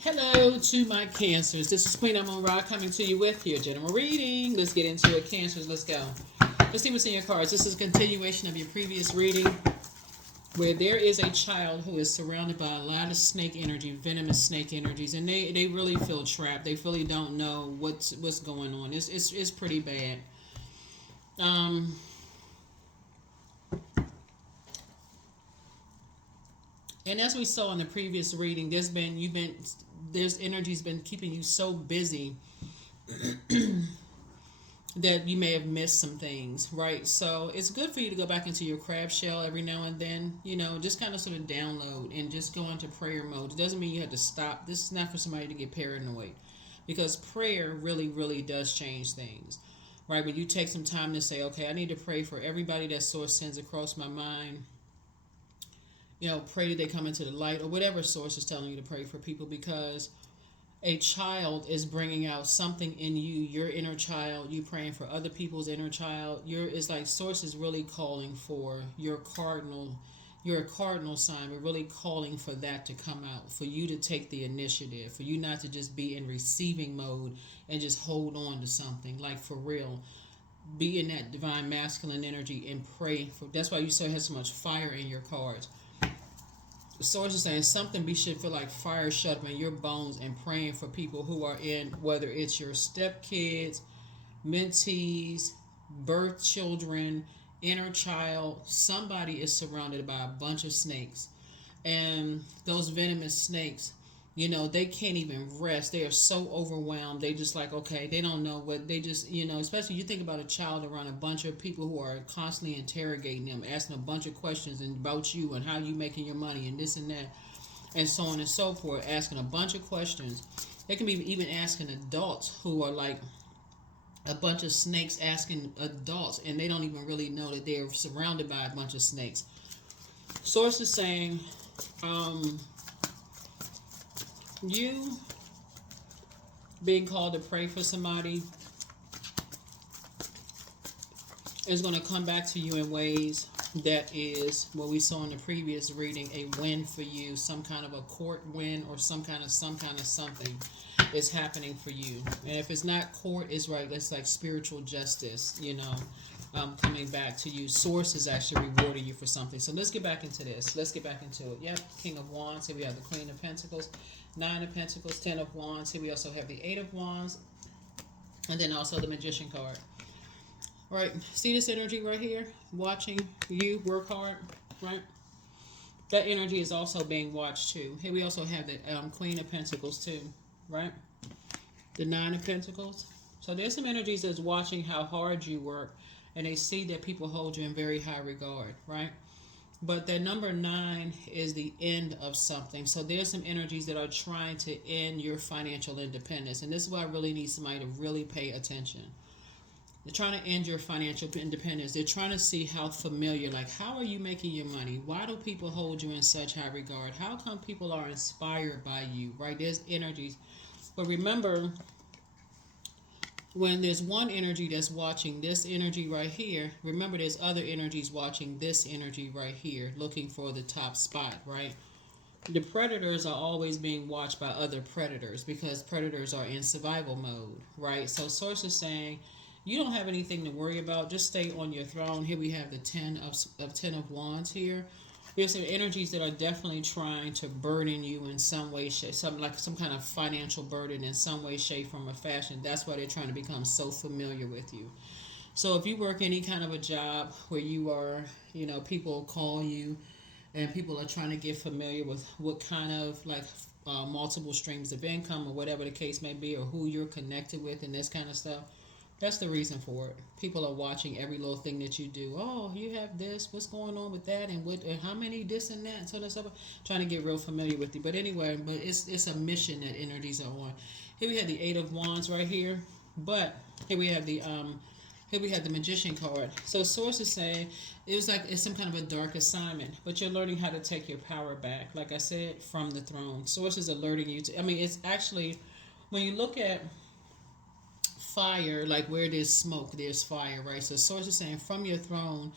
Hello to my Cancers. This is Queen Amun Ra coming to you with your general reading. Let's get into it, Cancers. Let's go. Let's see what's in your cards. This is a continuation of your previous reading, where there is a child who is surrounded by a lot of snake energy, venomous snake energies, and they really feel trapped. They really don't know what's going on. It's pretty bad. Um, and as we saw in the previous reading, there's energy's been keeping you so busy that you may have missed some things, right? So it's good for you to go back into your crab shell every now and then, just kind of sort of download and just go into prayer mode. It doesn't mean you have to stop. This is not for somebody to get paranoid, because prayer really, really does change things, right? When you take some time to say, okay, I need to pray for everybody that source sends across my mind. Pray that they come into the light, or whatever source is telling you to pray for people, because a child is bringing out something in you, your inner child. You praying for other people's inner child. It's like source is really calling for your cardinal. You're a cardinal sign. We're really calling for that to come out, for you to take the initiative, for you not to just be in receiving mode and just hold on to something. Like, for real, be in that divine masculine energy and pray for. That's why you still have so much fire in your cards. The source is saying something should feel like fire shut up in your bones, and praying for people who are in, whether it's your stepkids, mentees, birth children, inner child. Somebody is surrounded by a bunch of snakes, and those venomous snakes, they can't even rest. They are so overwhelmed. They just like, okay, they don't know what they just, especially you think about a child around a bunch of people who are constantly interrogating them, asking a bunch of questions about you and how you making your money and this and that, and so on and so forth, asking a bunch of questions. They can be even asking adults who are like a bunch of snakes, asking adults, and they don't even really know that they're surrounded by a bunch of snakes. Source is saying, you being called to pray for somebody is going to come back to you in ways that is what we saw in the previous reading, a win for you, some kind of a court win, or some kind of something is happening for you. And if it's not court, it's right, it's like spiritual justice, coming back to you. Source is actually rewarding you for something. So let's get back into this. Let's get back into it. Yep, King of Wands. Here we have the Queen of Pentacles, Nine of Pentacles, Ten of Wands. Here we also have the Eight of Wands, and then also the Magician card. All right, see this energy right here? Watching you work hard, right? That energy is also being watched too. Here we also have the Queen of Pentacles too, right? The Nine of Pentacles. So there's some energies that's watching how hard you work, and they see that people hold you in very high regard, right? But that number 9 is the end of something. So there's some energies that are trying to end your financial independence. And this is why I really need somebody to really pay attention. They're trying to end your financial independence. They're trying to see how familiar, like, how are you making your money? Why do people hold you in such high regard? How come people are inspired by you, right? There's energies. But remember, when there's one energy that's watching this energy right here, remember there's other energies watching this energy right here, looking for the top spot, right? The predators are always being watched by other predators, because predators are in survival mode, right? So source is saying, you don't have anything to worry about. Just stay on your throne. Here we have the Ten of Wands here. There's some energies that are definitely trying to burden you in some way, shape, some kind of financial burden in some way, shape, form, or fashion. That's why they're trying to become so familiar with you. So if you work any kind of a job where you are, people call you, and people are trying to get familiar with what kind of multiple streams of income, or whatever the case may be, or who you're connected with, and this kind of stuff. That's the reason for it. People are watching every little thing that you do. Oh, you have this. What's going on with that? And how many this and that, and so on and so forth. Trying to get real familiar with you. But anyway, it's a mission that energies are on. Here we have the Eight of Wands right here. But here we have the Magician card. So source is saying it's some kind of a dark assignment, but you're learning how to take your power back. Like I said, from the throne. Source is alerting you to. It's actually, when you look at fire, like where there's smoke, there's fire, right? So source is saying, from your throne,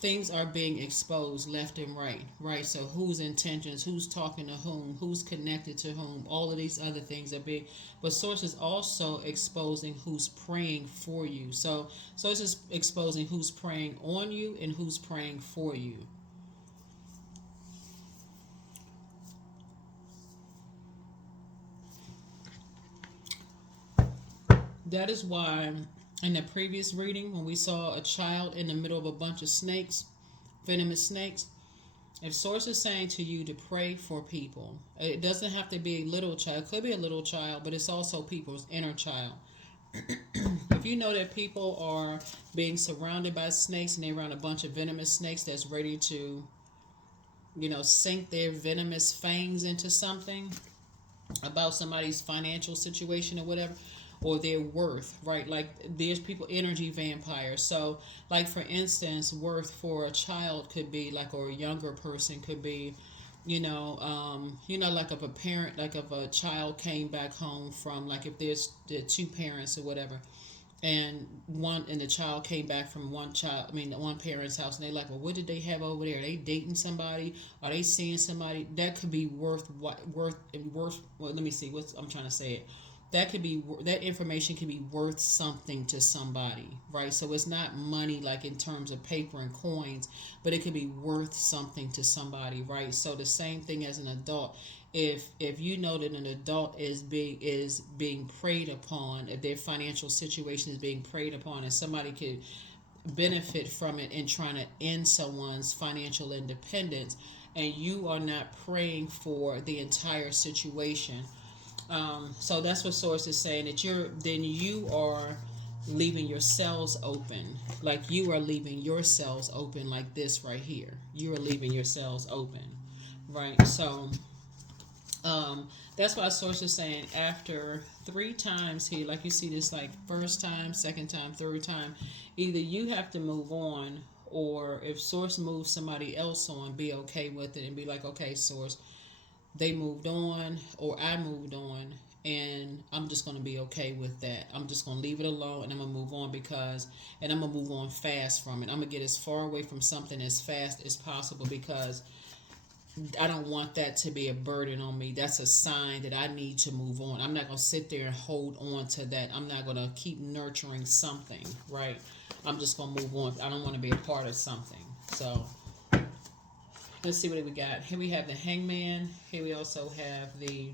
things are being exposed left and right, right? So whose intentions, who's talking to whom, who's connected to whom, all of these other things are being, but source is also exposing who's praying for you. So source is exposing who's praying on you and who's praying for you. That is why in the previous reading, when we saw a child in the middle of a bunch of snakes, venomous snakes, if source is saying to you to pray for people, it doesn't have to be a little child. It could be a little child, but it's also people's inner child. If you know that people are being surrounded by snakes and they're around a bunch of venomous snakes that's ready to, sink their venomous fangs into something about somebody's financial situation or whatever, or their worth, right? Like there's people, energy vampires. So, like for instance, worth for a child could be like, or a younger person could be, like if a parent, like if a child came back home from, like if there's the two parents or whatever, and the child came back from one parent's house, and they like, well, what did they have over there? Are they dating somebody? Are they seeing somebody? That could be worth. Well, let me see. I'm trying to say it. That information can be worth something to somebody, right? So it's not money like in terms of paper and coins, but it could be worth something to somebody, right? So the same thing as an adult. If you know that an adult is being preyed upon, if their financial situation is being preyed upon, and somebody could benefit from it in trying to end someone's financial independence, and you are not praying for the entire situation. So that's what source is saying, that you are leaving your cells open, like you are leaving your cells open, like this right here. You are leaving your cells open, right? So that's why source is saying after 3 times here, like you see this, like first time, second time, third time, either you have to move on, or if source moves somebody else on, be okay with it and be like, okay, source, they moved on or I moved on, and I'm just going to be okay with that. I'm just going to leave it alone, and I'm going to move on and I'm going to move on fast from it. I'm going to get as far away from something as fast as possible, because I don't want that to be a burden on me. That's a sign that I need to move on. I'm not going to sit there and hold on to that. I'm not going to keep nurturing something, right? I'm just going to move on. I don't want to be a part of something. So let's see what we got. Here we have the Hangman. Here we also have the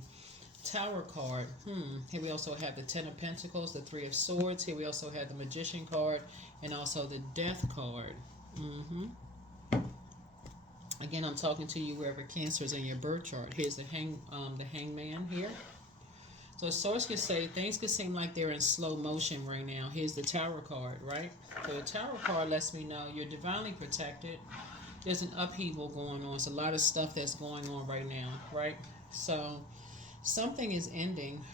Tower card. Here we also have the Ten of Pentacles, the Three of Swords. Here we also have the Magician card, and also the Death card. Again, I'm talking to you wherever Cancer is in your birth chart. Here's the Hangman here. So source could say things could seem like they're in slow motion right now. Here's the Tower card, right? So the Tower card lets me know you're divinely protected. There's an upheaval going on. It's a lot of stuff that's going on right now, right? So something is ending.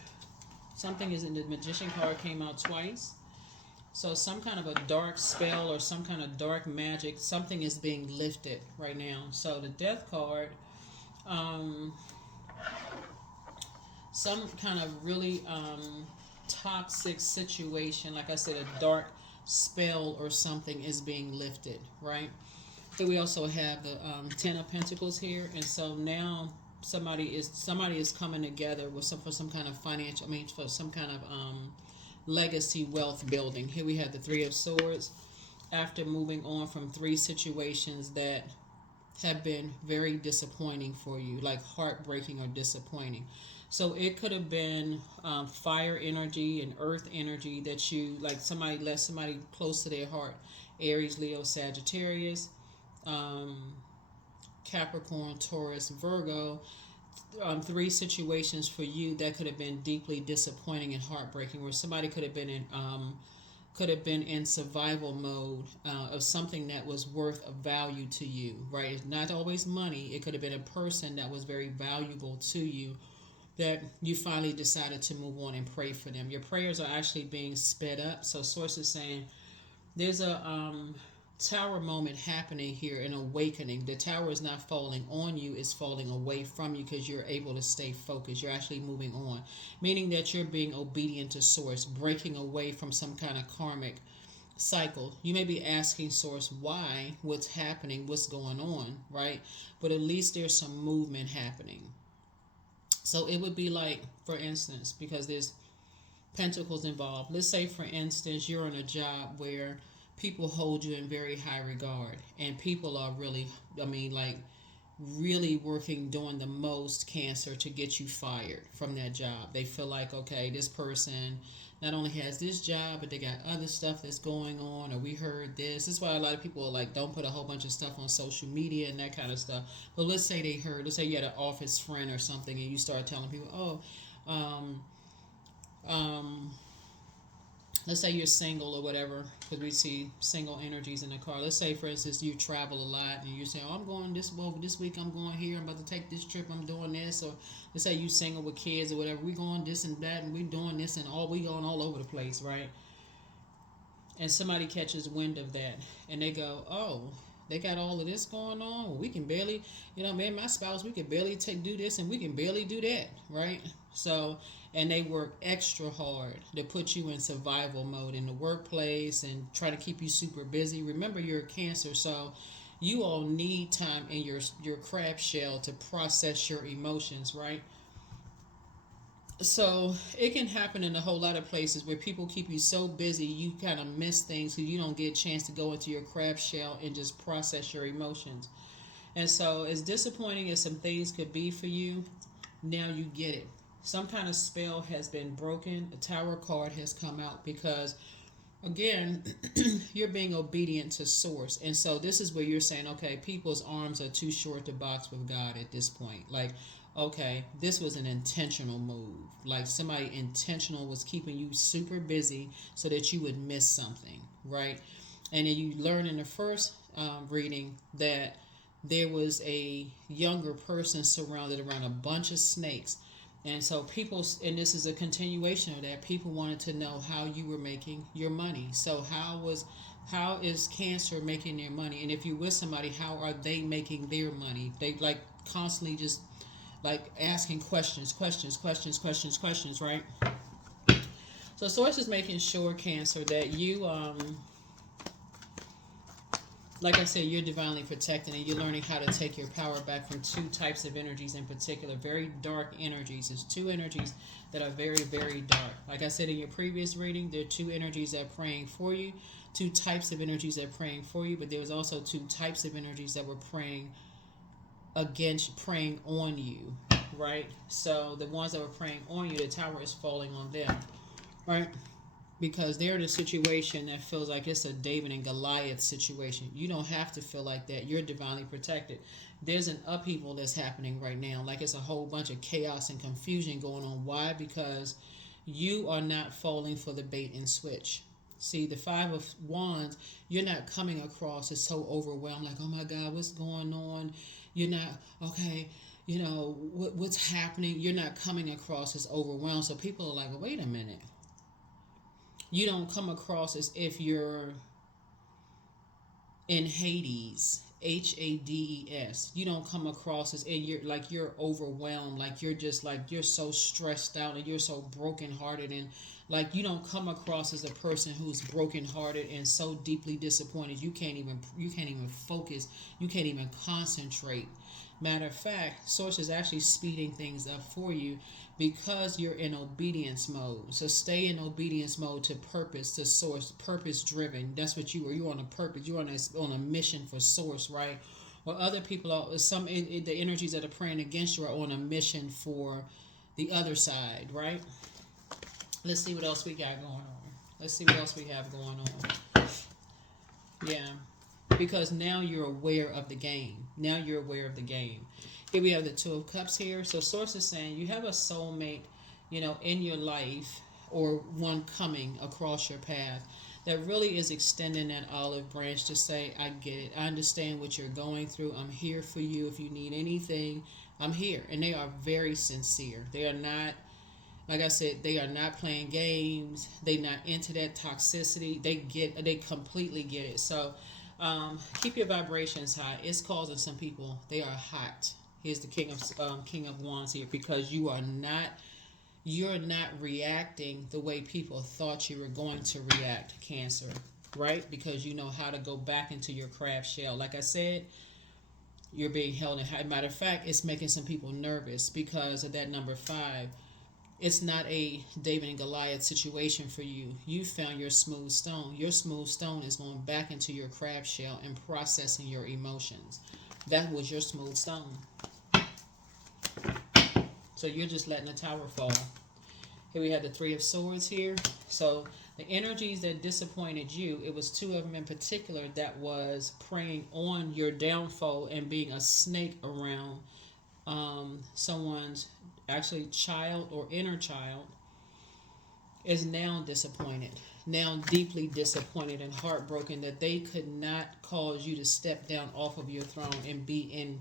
Something is in the Magician card came out twice. So some kind of a dark spell or some kind of dark magic, something is being lifted right now. So the Death card, some kind of really toxic situation, like I said, a dark spell or something is being lifted, right? So we also have the Ten of Pentacles here, and so now somebody is coming together with for some kind of for some kind of legacy wealth building. Here we have the Three of Swords. After moving on from 3 situations that have been very disappointing for you, like heartbreaking or disappointing. So it could have been fire energy and earth energy that you, like somebody left somebody close to their heart. Aries, Leo, Sagittarius, Capricorn, Taurus, Virgo. 3 situations for you that could have been deeply disappointing and heartbreaking, where somebody could have been in survival mode of something that was worth of value to you, right? It's not always money. It could have been a person that was very valuable to you, that you finally decided to move on and pray for them. Your prayers are actually being sped up. So source is saying there's a tower moment happening here, an awakening. The tower is not falling on you, it's falling away from you, because you're able to stay focused. You're actually moving on, meaning that you're being obedient to source, breaking away from some kind of karmic cycle. You may be asking source why, what's happening, what's going on, right? But at least there's some movement happening. So it would be like, for instance, because there's pentacles involved. Let's say, for instance, you're in a job where people hold you in very high regard, and people are really, I mean, like, really working, doing the most, Cancer, to get you fired from that job. They feel like, okay, this person not only has this job, but they got other stuff that's going on, or we heard this. That's why a lot of people are like, don't put a whole bunch of stuff on social media and that kind of stuff. But let's say they heard, let's say you had an office friend or something, and you start telling people, oh, um, let's say you're single or whatever, because we see single energies in the car. Let's say, for instance, you travel a lot and you say, oh, I'm going this week, I'm going here, I'm about to take this trip, I'm doing this. Or let's say you single with kids or whatever, we going this and that, and we doing this, and we going all over the place, right? And somebody catches wind of that and they go, oh, they got all of this going on. Well, we can barely, me and my spouse, we can barely do this, and we can barely do that, right? So, and they work extra hard to put you in survival mode in the workplace and try to keep you super busy. Remember, you're a Cancer, so you all need time in your crab shell to process your emotions, right? So it can happen in a whole lot of places where people keep you so busy you kind of miss things because you don't get a chance to go into your crab shell and just process your emotions. And so, as disappointing as some things could be for you, now you get it. Some kind of spell has been broken. The Tower card has come out because, again, you're being obedient to source. And so this is where you're saying, okay, people's arms are too short to box with God at this point. Like, okay, this was an intentional move. Like, somebody intentional was keeping you super busy so that you would miss something, right? And then you learn in the first reading that there was a younger person surrounded around a bunch of snakes. And so people, and this is a continuation of that, people wanted to know how you were making your money. So how is Cancer making their money? And if you're with somebody, how are they making their money? They like constantly just like asking questions, right? So Source is making sure, Cancer, that you like I said, you're divinely protected, and you're learning how to take your power back from two types of energies in particular, very dark energies. There's two energies that are very, very dark. Like I said in your previous reading, there are two energies that are praying for you, two types of energies that are praying for you, but there was also two types of energies that were praying on you, right? So the ones that were praying on you, the tower is falling on them, right? Because they're in a situation that feels like it's a David and Goliath situation. You don't have to feel like that. You're divinely protected. There's an upheaval that's happening right now. Like, it's a whole bunch of chaos and confusion going on. Why? Because you are not falling for the bait and switch. See, the Five of Wands, you're not coming across as so overwhelmed, like, oh my God, what's going on? You're not, okay, what's happening? You're not coming across as overwhelmed. So people are like, well, wait a minute. You don't come across as if you're in Hades, Hades. You don't come across as you're overwhelmed, like you're just like you're so stressed out and you're so brokenhearted, and like you don't come across as a person who's brokenhearted and so deeply disappointed you can't even focus, you can't even concentrate. Matter of fact, Source is actually speeding things up for you because you're in obedience mode. So stay in obedience mode to purpose, to Source, purpose driven. That's what you are. You're on a purpose. You're on a mission for Source, right? Or other people are the energies that are praying against you are on a mission for the other side, right? Let's see what else we got going on. Let's see what else we have going on. Yeah. Because now you're aware of the game. Here we have the Two of Cups here. So Source is saying you have a soulmate, in your life, or one coming across your path that really is extending that olive branch to say, I get it. I understand what you're going through. I'm here for you. If you need anything, I'm here. And they are very sincere. They are not, like I said, they are not playing games. They're not into that toxicity. They completely get it. So keep your vibrations high. It's causing some people, they are hot. Here's the King of Wands here, because you're not reacting the way people thought you were going to react, Cancer. right? Because you know how to go back into your crab shell. Like I said, you're being held in high. Matter of fact, it's making some people nervous because of that number 5. It's not a David and Goliath situation for you. You found your smooth stone. Your smooth stone is going back into your crab shell and processing your emotions. That was your smooth stone. So you're just letting the tower fall. Here we have the 3 of Swords here. So the energies that disappointed you, it was 2 of them in particular that was preying on your downfall and being a snake around someone's actually child or inner child is now disappointed, now deeply disappointed and heartbroken that they could not cause you to step down off of your throne and be in,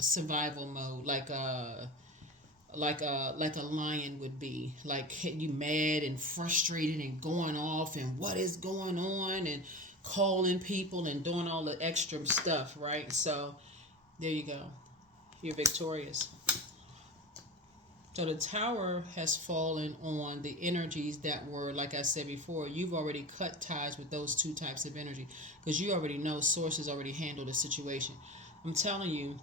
survival mode, like a lion would be, like you mad and frustrated and going off and what is going on and calling people and doing all the extra stuff, right? So there you go. You're victorious. So the tower has fallen on the energies that were, like I said before, you've already cut ties with those 2 types of energy because you already know Source has already handled the situation. I'm telling you,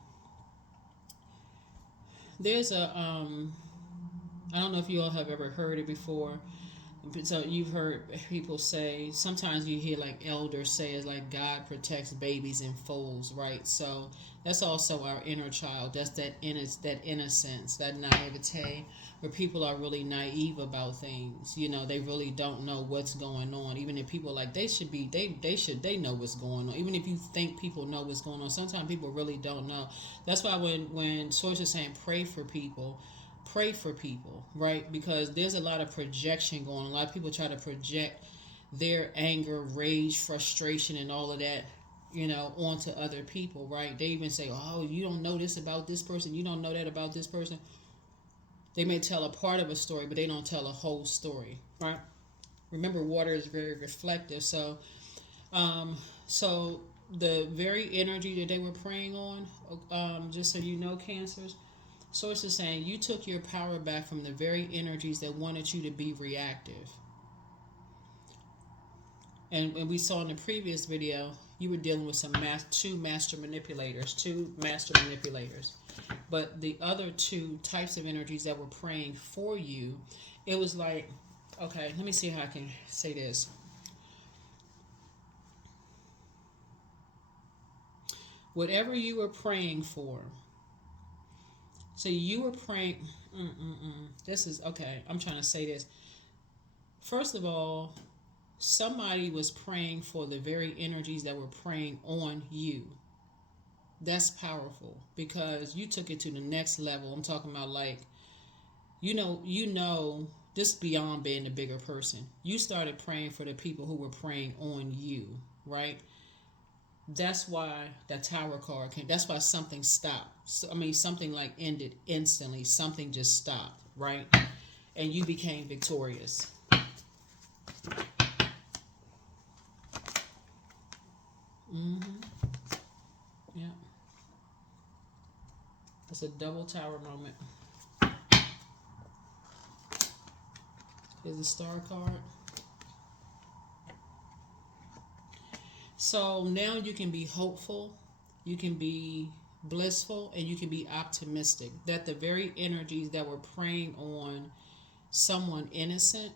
there's a I don't know if you all have ever heard it before. So you've heard people say, sometimes you hear like elders say it's like God protects babies and foals, right? So that's also our inner child. That's that innocence, that naivete, where people are really naive about things. They really don't know what's going on. Even if people like they know what's going on. Even if you think people know what's going on, sometimes people really don't know. That's why when Source is saying pray for people, right? Because there's a lot of projection going on. A lot of people try to project their anger, rage, frustration, and all of that, onto other people, right? They even say, oh, you don't know this about this person, you don't know that about this person. They may tell a part of a story, but they don't tell a whole story, right? Remember, water is very reflective. So the very energy that they were preying on, just so you know, Cancers, Source is saying you took your power back from the very energies that wanted you to be reactive. And we saw in the previous video, you were dealing with two master manipulators. But the other 2 types of energies that were praying for you, it was like, okay, let me see how I can say this. Whatever you were praying for, so you were praying. This is okay. I'm trying to say this. First of all, somebody was praying for the very energies that were praying on you. That's powerful because you took it to the next level. I'm talking about like, just beyond being the bigger person. You started praying for the people who were praying on you, right? That's why that Tower card came. That's why something stopped. Something like ended instantly. Something just stopped, right? And you became victorious. Yeah. It's a double Tower moment. Here's the Star card. So now you can be hopeful, you can be blissful, and you can be optimistic that the very energies that were preying on someone innocent,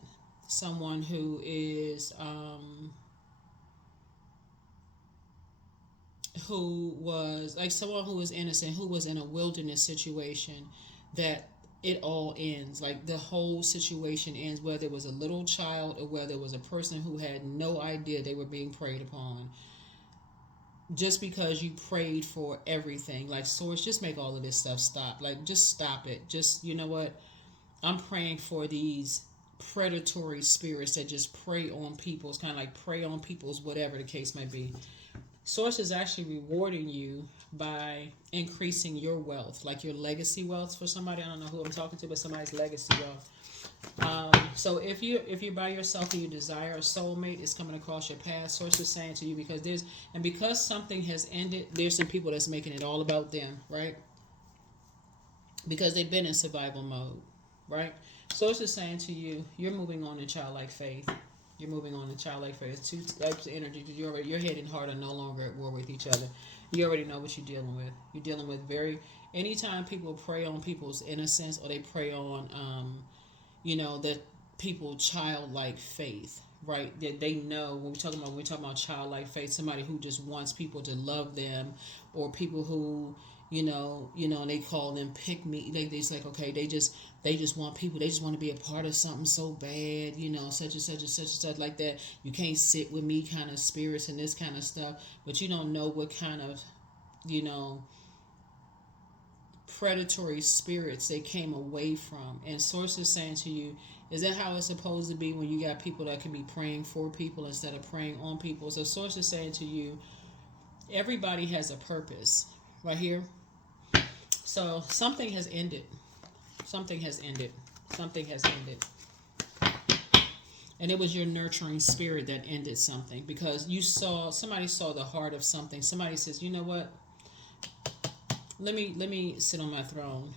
someone who is someone who was innocent, who was in a wilderness situation, that it all ends. Like the whole situation ends, whether it was a little child or whether it was a person who had no idea they were being preyed upon. Just because you prayed for everything, like Source, just make all of this stuff stop. Like, just stop it. Just, you know what? I'm praying for these predatory spirits that just prey on people. It's kind of like prey on people's whatever the case may be. Source is actually rewarding you by increasing your wealth, like your legacy wealth for somebody. I don't know who I'm talking to, but somebody's legacy wealth. So if you're by yourself and you desire a soulmate, it's coming across your path. Source is saying to you, because something has ended, there's some people that's making it all about them, right? Because they've been in survival mode. right? Source is saying to you, you're moving on in childlike faith. You're moving on in childlike faith. Two types of energy. Your head and heart are no longer at war with each other. You already know what you're dealing with. You're dealing with very. Anytime people prey on people's innocence or they prey on, that people childlike faith, right? That they know when we talk about childlike faith, somebody who just wants people to love them, or people who and they call them pick me. Like they like, okay, they just want people. They just want to be a part of something so bad, such and such and such and such like that. You can't sit with me, kind of spirits and this kind of stuff. But you don't know what kind of, you know, predatory spirits they came away from. And source is saying to you, is that how it's supposed to be when you got people that can be praying for people instead of praying on people? So source is saying to you, everybody has a purpose right here. So something has ended. Something has ended. Something has ended. And it was your nurturing spirit that ended something, because somebody saw the heart of something. Somebody says, you know what? Let me sit on my throne.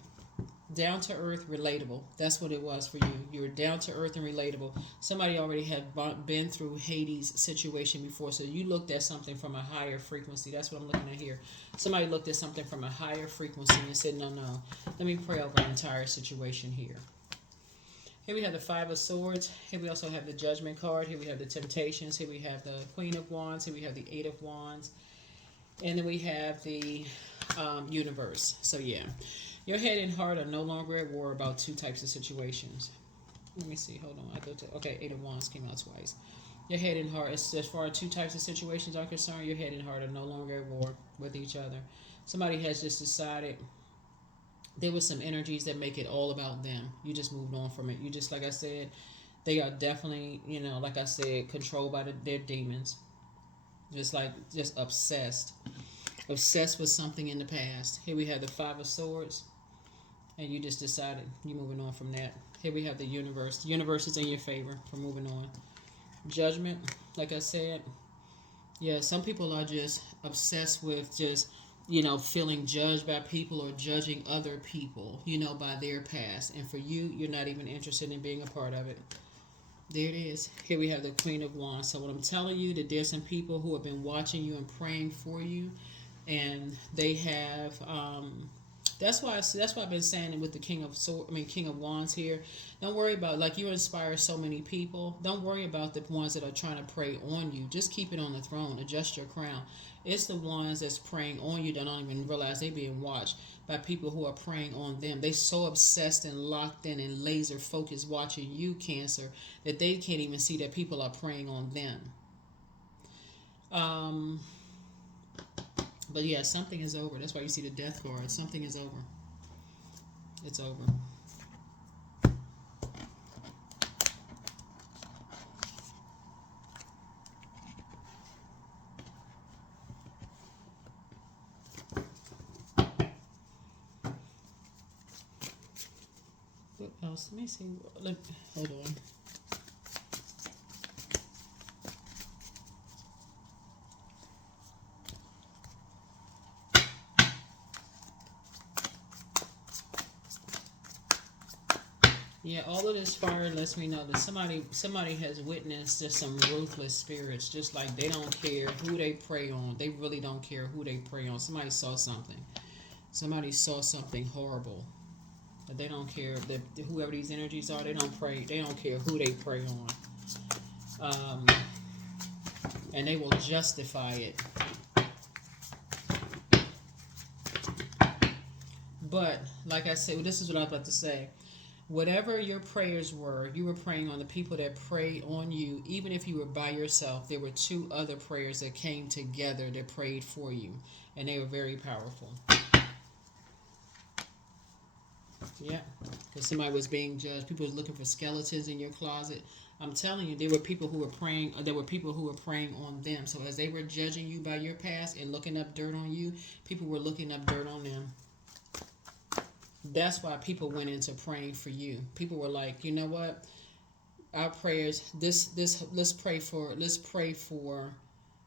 Down to earth, relatable. That's what it was for you. You were down to earth and relatable. Somebody already had been through Hades' situation before, so you looked at something from a higher frequency. That's what I'm looking at here. Somebody looked at something from a higher frequency and said, no, let me pray over an entire situation here. Here we have the Five of Swords. Here we also have the Judgment card. Here we have the Temptations. Here we have the Queen of Wands. Here we have the Eight of Wands. And then we have the Universe. So yeah. Your head and heart are no longer at war about two types of situations. Let me see. Hold on. Okay, Eight of Wands came out twice. Your head and heart, as far as two types of situations are concerned, your head and heart are no longer at war with each other. Somebody has just decided there were some energies that make it all about them. You just moved on from it. You just, like I said, they are definitely, like I said, controlled by their demons. Just obsessed. Obsessed with something in the past. Here we have the Five of Swords. And you just decided you're moving on from that. Here we have the Universe. The Universe is in your favor for moving on. Judgment, like I said, yeah, some people are just obsessed with just, feeling judged by people or judging other people, by their past. And for you, you're not even interested in being a part of it. There it is. Here we have the Queen of Wands. So what I'm telling you, that there's some people who have been watching you and praying for you, and they have that's why I've been saying it with the King of Wands here. Don't worry about, like, you inspire so many people. Don't worry about the ones that are trying to pray on you. Just keep it on the throne. Adjust your crown. It's the ones that's praying on you that don't even realize they're being watched by people who are praying on them. They so obsessed and locked in and laser focused watching you, Cancer, that they can't even see that people are praying on them. But yeah, something is over. That's why you see the Death card. Something is over. It's over. What else? Let me see. Hold on. Yeah, all of this fire lets me know that somebody has witnessed just some ruthless spirits. Just like they don't care who they prey on. They really don't care who they prey on. Somebody saw something. Somebody saw something horrible. But they don't care that whoever these energies are. They don't pray. They don't care who they prey on. And they will justify it. But like I said, this is what I was about to say. Whatever your prayers were, you were praying on the people that prayed on you. Even if you were by yourself, there were two other prayers that came together that prayed for you. And they were very powerful. Yeah. Because somebody was being judged. People was looking for skeletons in your closet. I'm telling you, there were people who were praying. There were people who were praying on them. So as they were judging you by your past and looking up dirt on you, people were looking up dirt on them. That's why people went into praying for you. People were like, you know what? Our prayers, let's pray for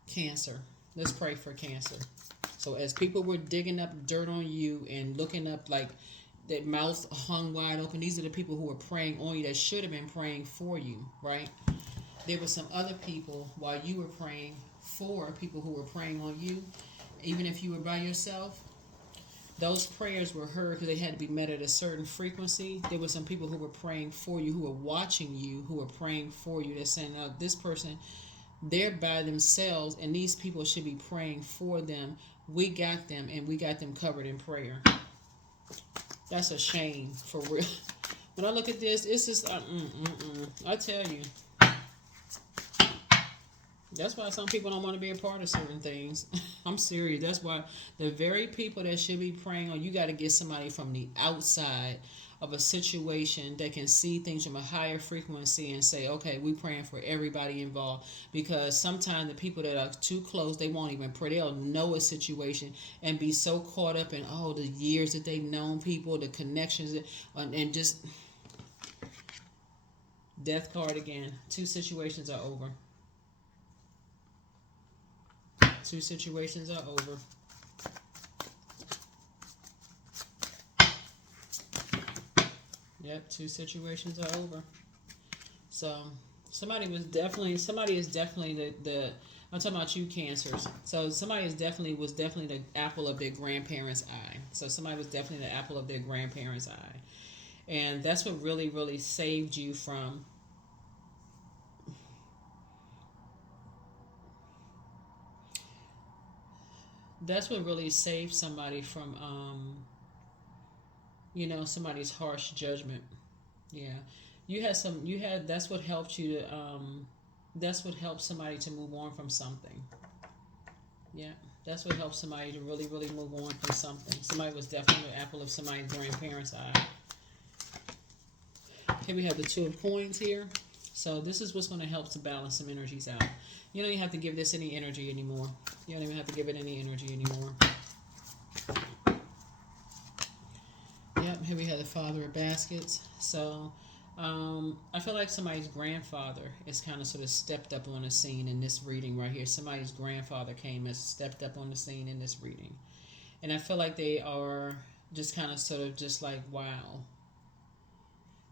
Cancer. Let's pray for Cancer. So as people were digging up dirt on you and looking up, like, that mouth hung wide open. These are the people who were praying on you that should have been praying for you, right? There were some other people while you were praying for people who were praying on you, even if you were by yourself. Those prayers were heard because they had to be met at a certain frequency. There were some people who were praying for you, who were watching you, who were praying for you. They're saying, "Now this person, they're by themselves, and these people should be praying for them. We got them, and we got them covered in prayer." That's a shame, for real. When I look at this, it's just, I tell you. That's why some people don't want to be a part of certain things. I'm serious. That's why the very people that should be praying on, you got to get somebody from the outside of a situation that can see things from a higher frequency and say, okay, we praying for everybody involved. Because sometimes the people that are too close, they won't even pray. They'll know a situation and be so caught up in, the years that they've known people, the connections, and just death card again. 2 situations are over. 2 situations are over. Yep, 2 situations are over. So somebody is definitely the I'm talking about you, Cancers. So somebody was definitely the apple of their grandparents' eye. So somebody was definitely the apple of their grandparents' eye. And that's what really, really saved you from somebody from somebody's harsh judgment. Yeah. That's what helped you to that's what helped somebody to move on from something. Yeah. That's what helped somebody to really, really move on from something. Somebody was definitely the apple of somebody's grandparents' eye. Here we have the 2 of coins here. So this is what's going to help to balance some energies out. You don't even have to give this any energy anymore. You don't even have to give it any energy anymore. Yep, here we have the Father of Baskets. So I feel like somebody's grandfather is kind of sort of stepped up on the scene in this reading right here. Somebody's grandfather came and stepped up on the scene in this reading. And I feel like they are just kind of sort of just like, wow.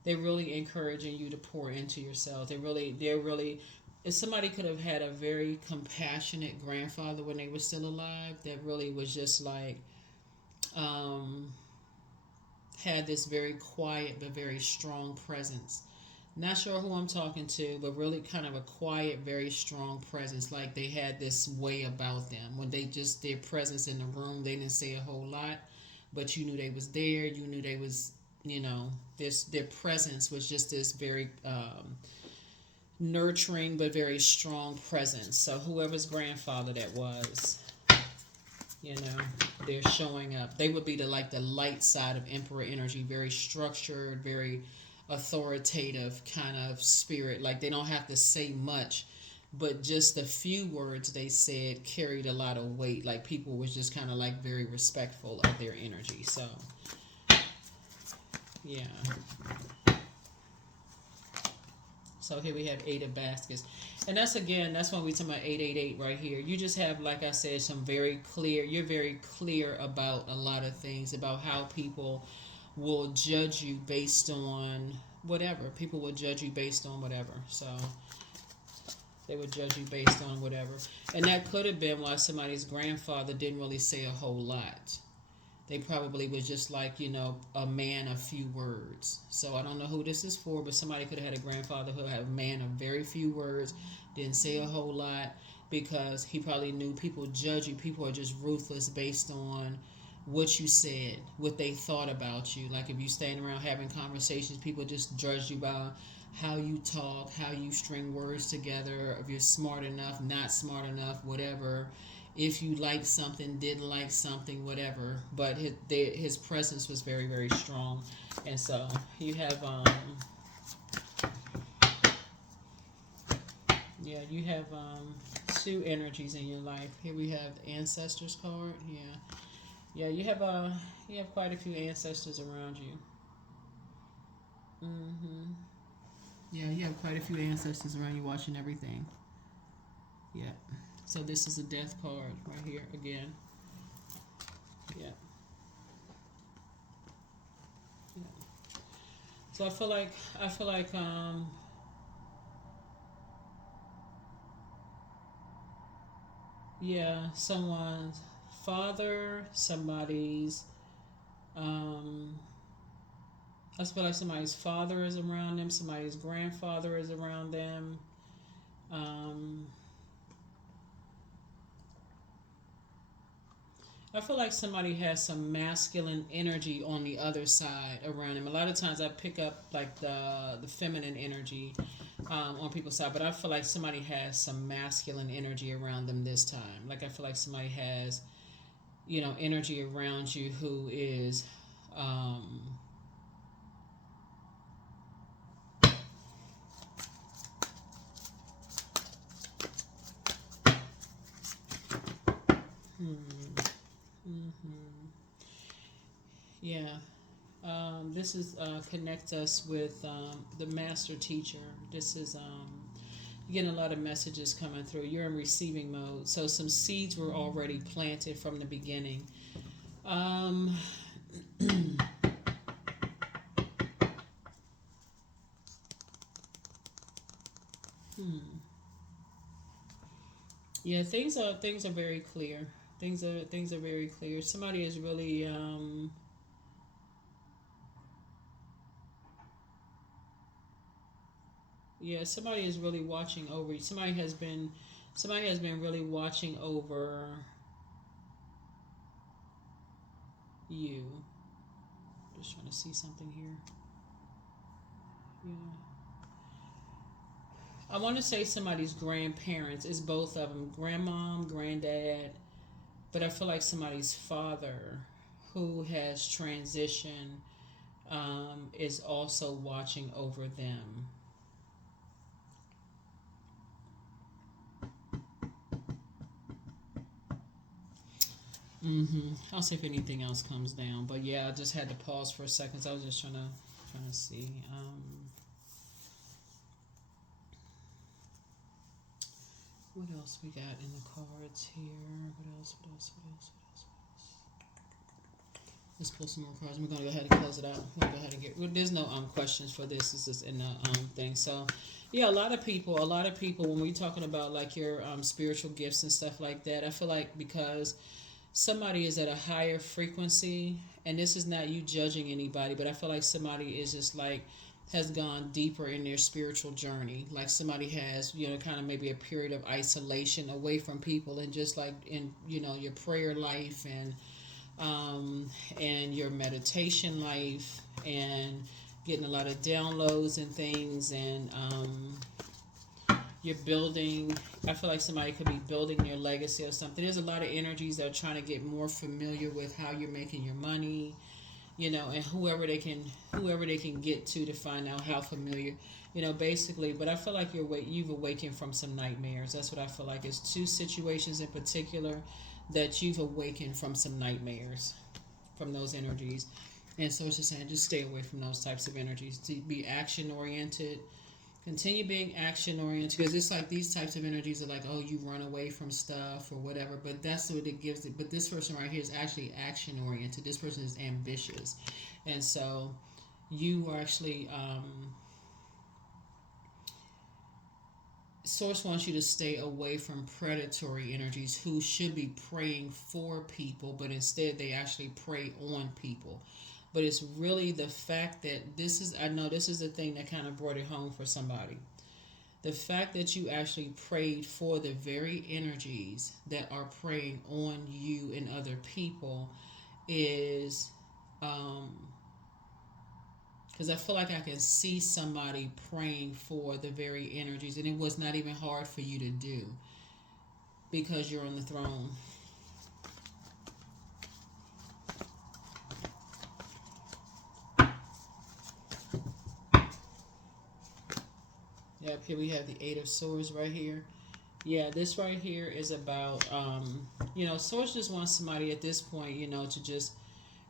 They're really encouraging you to pour into yourself. They're really, if somebody could have had a very compassionate grandfather when they were still alive, that really was just like, had this very quiet but very strong presence. Not sure who I'm talking to, but really kind of a quiet, very strong presence. Like they had this way about them. When their presence in the room, they didn't say a whole lot, but you knew they was there. You knew they was, their presence was just this very nurturing but very strong presence. So whoever's grandfather that was, they're showing up. They would be the light side of Emperor energy, very structured, very authoritative kind of spirit. Like they don't have to say much, but just the few words they said carried a lot of weight. Like people was just kind of like very respectful of their energy. So yeah. So here we have 8 of baskets. And that's when we talk about 888 right here. You just have, like I said, you're very clear about a lot of things, about how people will judge you based on whatever. People will judge you based on whatever. So they would judge you based on whatever. And that could have been why somebody's grandfather didn't really say a whole lot. They probably was just like, a man of few words. So I don't know who this is for, but somebody could have had a grandfather who had a man of very few words, didn't say a whole lot, because he probably knew people judge you. People are just ruthless based on what you said, what they thought about you. Like if you stand around having conversations, people just judge you by how you talk, how you string words together, if you're smart enough, not smart enough, whatever. If you like something, didn't like something, whatever. But his presence was very, very strong. And so you have, you have 2 energies in your life. Here we have the Ancestors card. Yeah, you have quite a few ancestors around you. Yeah, you have quite a few ancestors around you watching everything. Yeah. So this is a death card right here again. Yeah. So I feel like yeah, someone's father, somebody's um I feel like somebody's father is around them, somebody's grandfather is around them. Um I feel like somebody has some masculine energy on the other side around them. A lot of times I pick up like the feminine energy on people's side, but I feel like somebody has some masculine energy around them this time. Like I feel like somebody has, energy around you who is, um, hmm, hmm yeah. This is connect us with the master teacher. This is you're getting a lot of messages coming through. You're in receiving mode, so some seeds were already planted from the beginning. Um, hmm. Yeah, things are very clear. Things are very clear. Somebody is really yeah, somebody is really watching over you. Somebody has been really watching over you. Just trying to see something here. Yeah. I want to say somebody's grandparents. It's both of them, grandmom, granddad, but I feel like somebody's father who has transitioned is also watching over them. I'll see if anything else comes down. But yeah, I just had to pause for a second. So I was just trying to see. What else we got in the cards here? What else? What else? What else? What else? What else? Let's pull some more cards. We're gonna go ahead and close it out. We're gonna go ahead and get. Well, there's no questions for this. It's just in the thing. So, yeah, a lot of people. When we're talking about like your spiritual gifts and stuff like that, I feel like because somebody is at a higher frequency, and this is not you judging anybody, but I feel like somebody is just like has gone deeper in their spiritual journey. Like somebody has, kind of maybe a period of isolation away from people, and just like in your prayer life um, and your meditation life and getting a lot of downloads and things and you're building. I feel like somebody could be building your legacy or something. There's a lot of energies that are trying to get more familiar with how you're making your money, and whoever they can get to find out how familiar, basically. But I feel like you've awakened from some nightmares. That's what I feel like. It's two situations in particular that you've awakened from some nightmares from those energies. And so it's just saying, just stay away from those types of energies. To be action oriented, continue being action oriented, because it's like these types of energies are like, oh, you run away from stuff or whatever, but that's what it gives it. But this person right here is actually action oriented. This person is ambitious, and so you are actually source wants you to stay away from predatory energies who should be praying for people, but instead they actually prey on people. But it's really the fact that I know this is the thing that kind of brought it home for somebody. The fact that you actually prayed for the very energies that are preying on you and other people is because I feel like I can see somebody praying for the very energies, and it was not even hard for you to do because you're on the throne. Yep, here we have the Eight of Swords right here. Yeah, this right here is about, Swords just wants somebody at this point, to just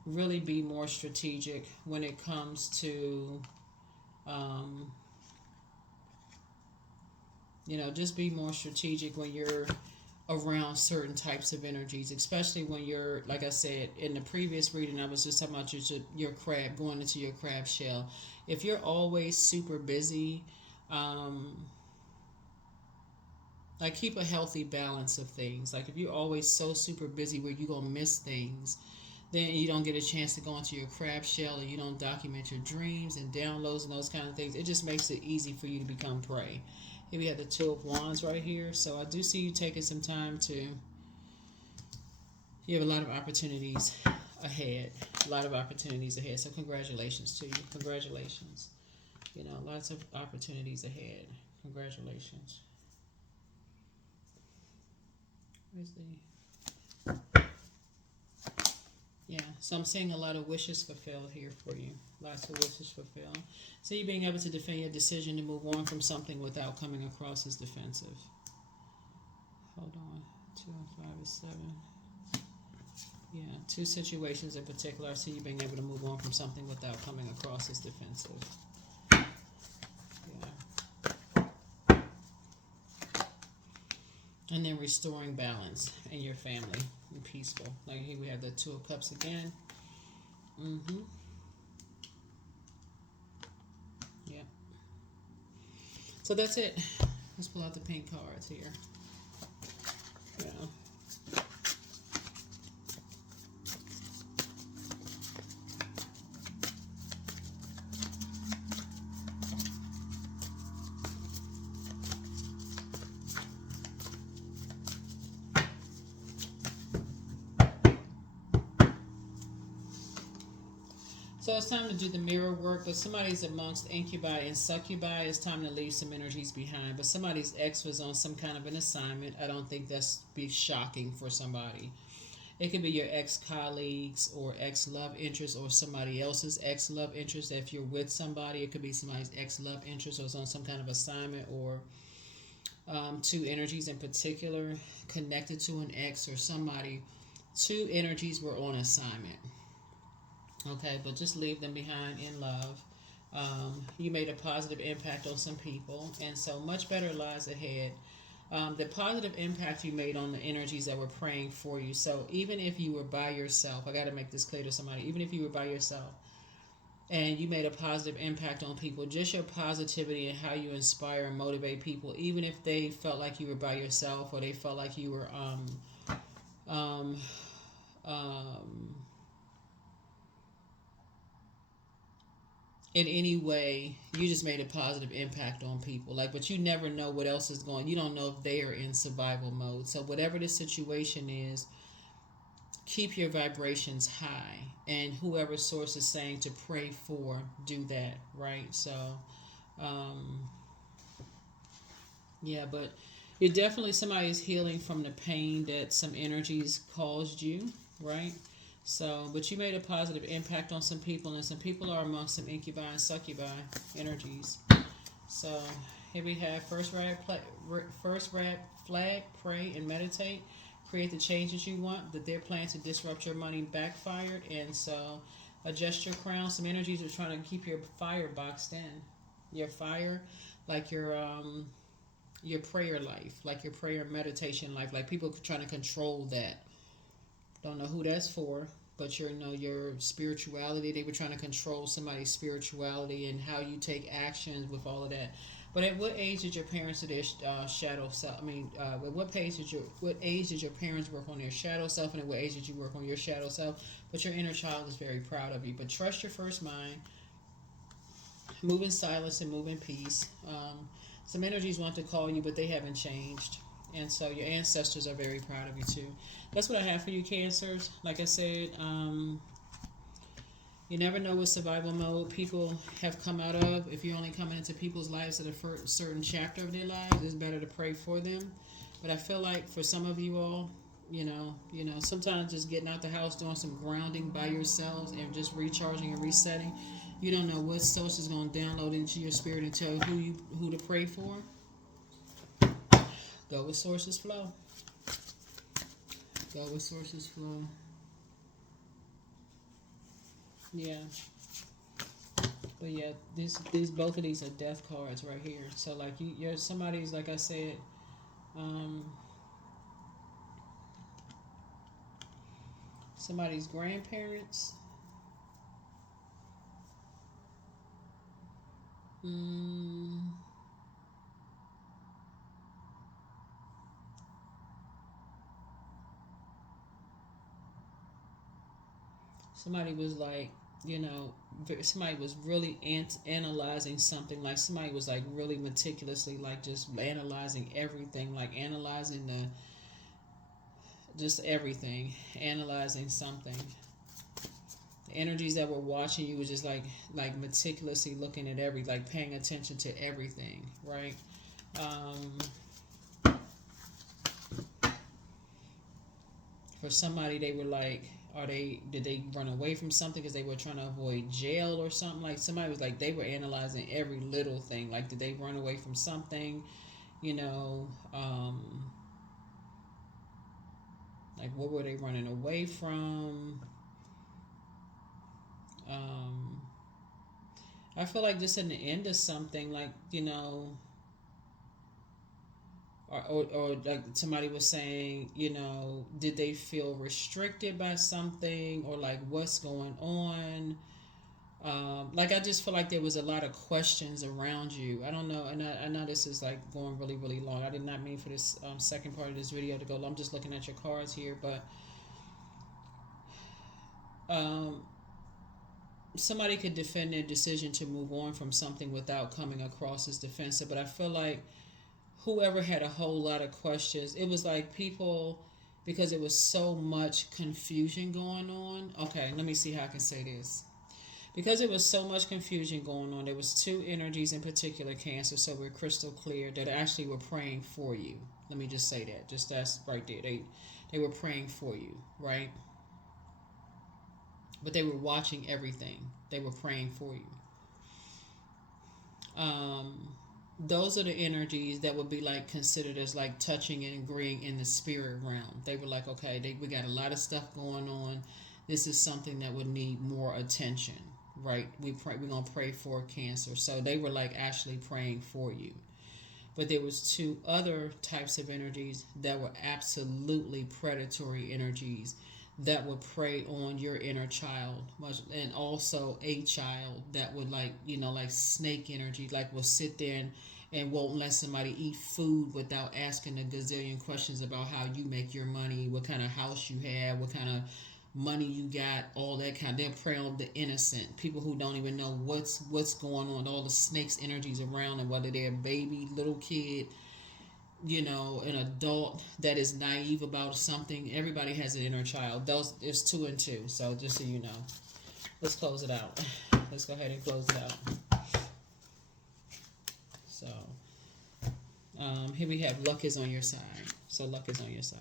really be more strategic when it comes to, um, just be more strategic when you're around certain types of energies, especially when you're, like I said in the previous reading, I was just talking about your crab, going into your crab shell. If you're always super busy, um, like keep a healthy balance of things. Like if you're always so super busy where you're going to miss things, then you don't get a chance to go into your crab shell, and you don't document your dreams and downloads and those kind of things. It just makes it easy for you to become prey. Here we have the Two of Wands right here. So I do see you taking some time to, you have a lot of opportunities ahead. A lot of opportunities ahead. So congratulations to you. Congratulations. You know, lots of opportunities ahead. Congratulations. Where's the, yeah, so I'm seeing a lot of wishes fulfilled here for you. Lots of wishes fulfilled. So you being able to defend your decision to move on from something without coming across as defensive. Hold on. 2 and 5 is 7. Yeah, two situations in particular. I see you being able to move on from something without coming across as defensive. Yeah. And then restoring balance in your family and peaceful. Like here we have the Two of Cups again. Yeah. So that's it. Let's pull out the pink cards here. Yeah. So it's time to do the mirror work, but somebody's amongst incubi and succubi. It's time to leave some energies behind. But somebody's ex was on some kind of an assignment. I don't think that's be shocking for somebody. It could be your ex-colleagues or ex-love interest or somebody else's ex-love interest. If you're with somebody, it could be somebody's ex-love interest or is on some kind of assignment, or two energies in particular connected to an ex or somebody. Two energies were on assignment. Okay, but just leave them behind in love. You made a positive impact on some people, and so much better lies ahead. The positive impact you made on the energies that were praying for you. So even if you were by yourself, I got to make this clear to somebody, even if you were by yourself and you made a positive impact on people, just your positivity and how you inspire and motivate people, even if they felt like you were by yourself or they felt like you were um, um, in any way, you just made a positive impact on people. Like, but you never know what else is going. You don't know if they are in survival mode. So whatever the situation is, keep your vibrations high, and whoever source is saying to pray for, do that, right? So um, yeah, but you're definitely, somebody's healing from the pain that some energies caused you, right? So, but you made a positive impact on some people, and some people are amongst some incubi and succubi energies. So here we have first red flag, pray and meditate, create the changes you want. That their plan to disrupt your money backfired, and so adjust your crown. Some energies are trying to keep your fire boxed in. Your fire, like your prayer life, like your prayer and meditation life, like people trying to control that. Don't know who that's for, but your spirituality. They were trying to control somebody's spirituality and how you take actions with all of that. But at what age did your parents do their shadow self? I mean, at what age did your parents work on their shadow self, and at what age did you work on your shadow self? But your inner child is very proud of you. But trust your first mind, move in silence and move in peace. Some energies want to call you, but they haven't changed. And so your ancestors are very proud of you too. That's what I have for you, Cancers. Like I said, you never know what survival mode people have come out of. If you're only coming into people's lives at a certain chapter of their lives, it's better to pray for them. But I feel like for some of you all, sometimes just getting out the house, doing some grounding by yourselves, and just recharging and resetting. You don't know what source is going to download into your spirit and tell you who to pray for. Go with sources flow. Go with sources flow. Yeah. But yeah, these both of these are death cards right here. So like you're somebody's, like I said, um, Somebody's grandparents. Mm, somebody was like, you know, somebody was really analyzing something. Like somebody was like really meticulously, like just analyzing everything, like analyzing the just everything, analyzing something. The energies that were watching you was just like meticulously looking at like paying attention to everything, right? Um, for somebody, they were like, did they run away from something because they were trying to avoid jail or something? Like somebody was like, they were analyzing every little thing. Like, did they run away from something? You know, like what were they running away from? Um, I feel like just in the end of something, like, you know, or like somebody was saying, you know, did they feel restricted by something, or like what's going on? Like I just feel like there was a lot of questions around you. I don't know, and I know this is like going really, really long. I did not mean for this second part of this video to go. I'm just looking at your cards here, but um, somebody could defend their decision to move on from something without coming across as defensive. But I feel like whoever had a whole lot of questions, it was like people, because it was so much confusion going on. Okay, let me see how I can say this. Because it was so much confusion going on, there was two energies in particular, Cancer, so we're crystal clear, that actually were praying for you. Let me just say that. Just that's right there. They were praying for you, right? But they were watching everything. They were praying for you. Um, those are the energies that would be like considered as like touching and agreeing in the spirit realm. They were like, okay, we got a lot of stuff going on. This is something that would need more attention, right? We're gonna pray for Cancer. So they were like actually praying for you. But there was two other types of energies that were absolutely predatory energies that would prey on your inner child, and also a child that would, like, you know, like snake energy, like will sit there and won't let somebody eat food without asking a gazillion questions about how you make your money, what kind of house you have, what kind of money you got, all that kind. They'll prey on the innocent people who don't even know what's going on, all the snakes energies around, and whether they're a baby, little kid, you know, an adult that is naive about something. Everybody has an inner child. Those, there's two and two. So just so you know, let's close it out. Let's go ahead and close it out. So here we have luck is on your side. So luck is on your side.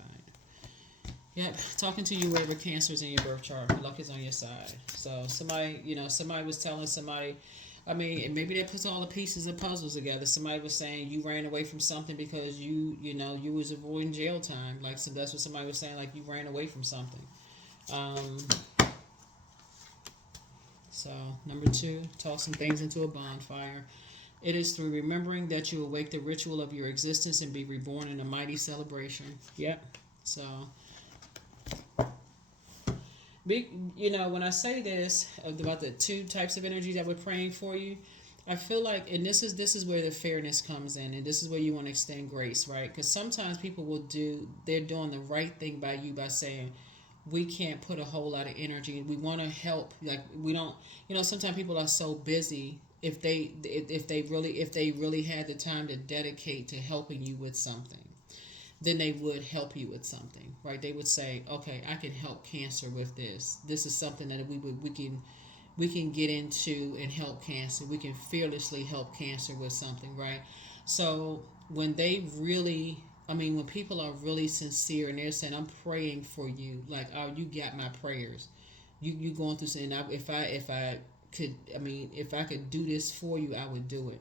Yep, talking to you wherever Cancer's in your birth chart. Luck is on your side. So somebody, you know, somebody was telling somebody, I mean, maybe they put all the pieces of puzzles together. Somebody was saying you ran away from something because you know, you was avoiding jail time. Like, so that's what somebody was saying, like you ran away from something. So number 2, toss some things into a bonfire. It is through remembering that you awake the ritual of your existence and be reborn in a mighty celebration. Yep. So, you know, when I say this about the two types of energy that we're praying for you, I feel like, and this is where the fairness comes in, and this is where you want to extend grace, right? Because sometimes people they're doing the right thing by you by saying, we can't put a whole lot of energy. We want to help. Like, we don't, you know, sometimes people are so busy. If they really had the time to dedicate to helping you with something, then they would help you with something, right? They would say, okay, I can help Cancer with this. This is something that we can get into and help Cancer. We can fearlessly help Cancer with something, right? So when when people are really sincere and they're saying, I'm praying for you, like, oh, you got my prayers. You going through saying, if I could do this for you, I would do it.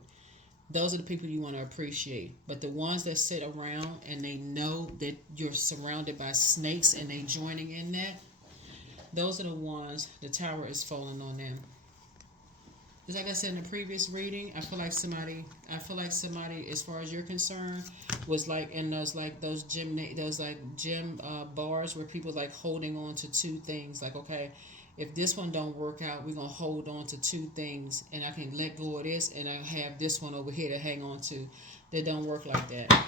Those are the people you want to appreciate. But the ones that sit around and they know that you're surrounded by snakes and they joining in that, those are the ones, the tower is falling on them. It's like I said in the previous reading. I feel like somebody, as far as you're concerned, was like in those like gym bars where people like holding on to two things. Like, okay, if this one don't work out, we're gonna hold on to two things, and I can let go of this, and I have this one over here to hang on to. That don't work like that.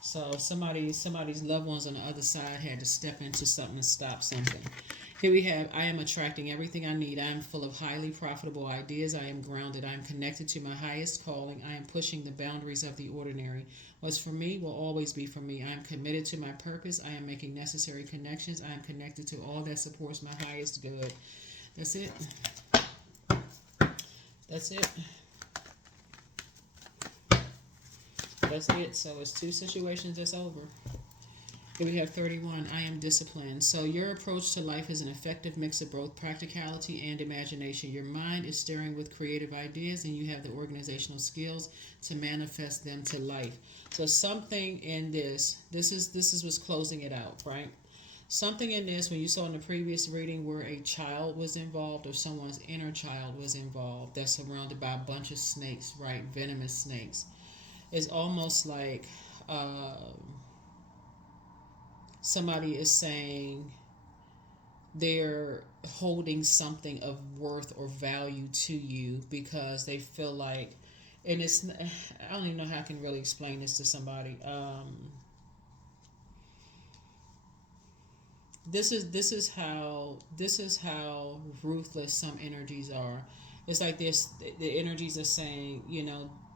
So somebody's loved ones on the other side had to step into something and stop something. Here we have, I am attracting everything I need. I am full of highly profitable ideas. I am grounded. I am connected to my highest calling. I am pushing the boundaries of the ordinary. What's for me will always be for me. I am committed to my purpose. I am making necessary connections. I am connected to all that supports my highest good. That's it. That's it. That's it. So it's two situations that's over. Here we have 31. I am disciplined. So your approach to life is an effective mix of both practicality and imagination. Your mind is stirring with creative ideas, and you have the organizational skills to manifest them to life. So something in this is what's closing it out, right? Something in this, when you saw in the previous reading where a child was involved or someone's inner child was involved, that's surrounded by a bunch of snakes, right? Venomous snakes. It's almost like uh, somebody is saying they're holding something of worth or value to you because they feel like, and it's, I don't even know how I can really explain this to somebody. This is how ruthless some energies are. It's like this: the energies are saying,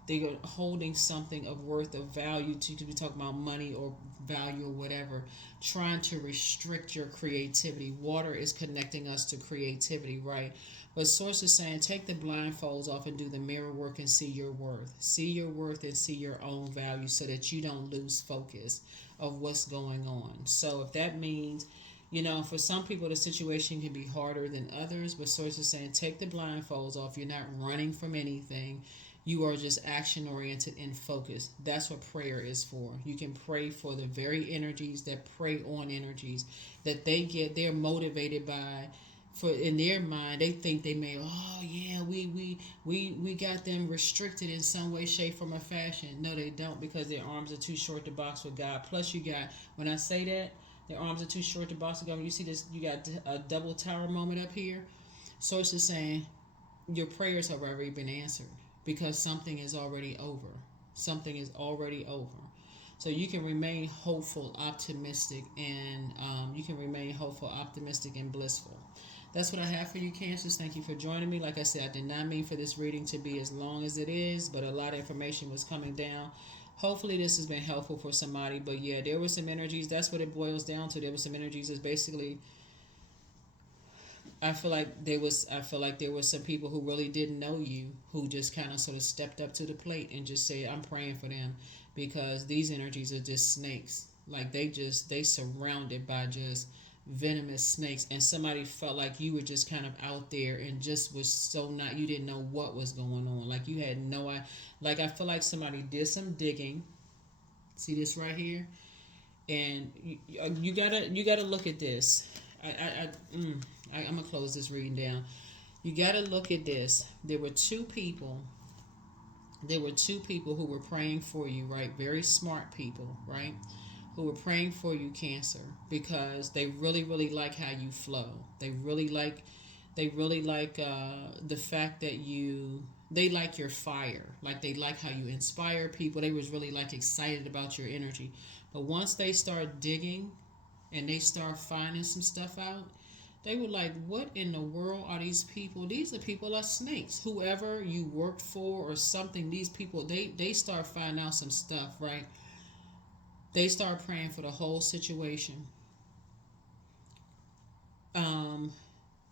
they are holding something of worth of value to. You could be talking about money or value or whatever, trying to restrict your creativity. Water is connecting us to creativity, right? But Source is saying, take the blindfolds off and do the mirror work and see your worth. See your worth and see your own value so that you don't lose focus of what's going on. So if that means, for some people the situation can be harder than others, but Source is saying, take the blindfolds off. You're not running from anything. You are just action oriented and focused. That's what prayer is for. You can pray for the very energies that prey on energies that they're motivated by. For in their mind, they think they may, oh yeah, we got them restricted in some way, shape, form, or fashion. No, they don't, because their arms are too short to box with God. Plus, you got, when I say that their arms are too short to box with God, when you see this, you got a double tower moment up here. Source is saying your prayers have already been answered because something is already over. Something is already over. So you can remain hopeful, optimistic, and blissful. That's what I have for you, Cancers. Thank you for joining me. Like I said, I did not mean for this reading to be as long as it is, but a lot of information was coming down. Hopefully this has been helpful for somebody. But yeah, there were some energies. That's what it boils down to. There were some energies that's basically, I feel like there were some people who really didn't know you, who just kind of sort of stepped up to the plate and just said, I'm praying for them, because these energies are just snakes. Like they surrounded by just venomous snakes, and somebody felt like you were just kind of out there and just was so not, you didn't know what was going on. Like you had no idea. Like I feel like somebody did some digging. See this right here? And you gotta look at this. I'm gonna close this reading down. You gotta look at this. There were two people. There were two people who were praying for you, right? Very smart people, right? Who were praying for you, Cancer, because they really, really like how you flow. They really like the fact that they like your fire. Like they like how you inspire people. They was really like excited about your energy. But once they start digging and they start finding some stuff out, they were like, what in the world are these people? These are people are snakes. Whoever you worked for or something, these people, they start finding out some stuff, right? They start praying for the whole situation. Um,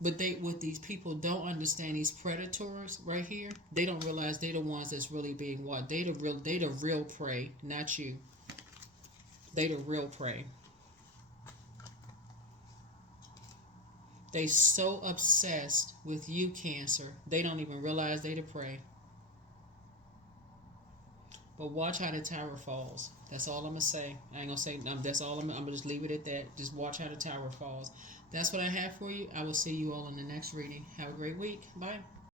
but what these people don't understand, these predators right here, they don't realize they the ones that's really being what? They the real prey, not you. They the real prey. They so obsessed with you, Cancer, they don't even realize they the prey. But watch how the tower falls. That's all I'm gonna say. I ain't gonna say. That's all I'm gonna just leave it at that. Just watch how the tower falls. That's what I have for you. I will see you all in the next reading. Have a great week. Bye.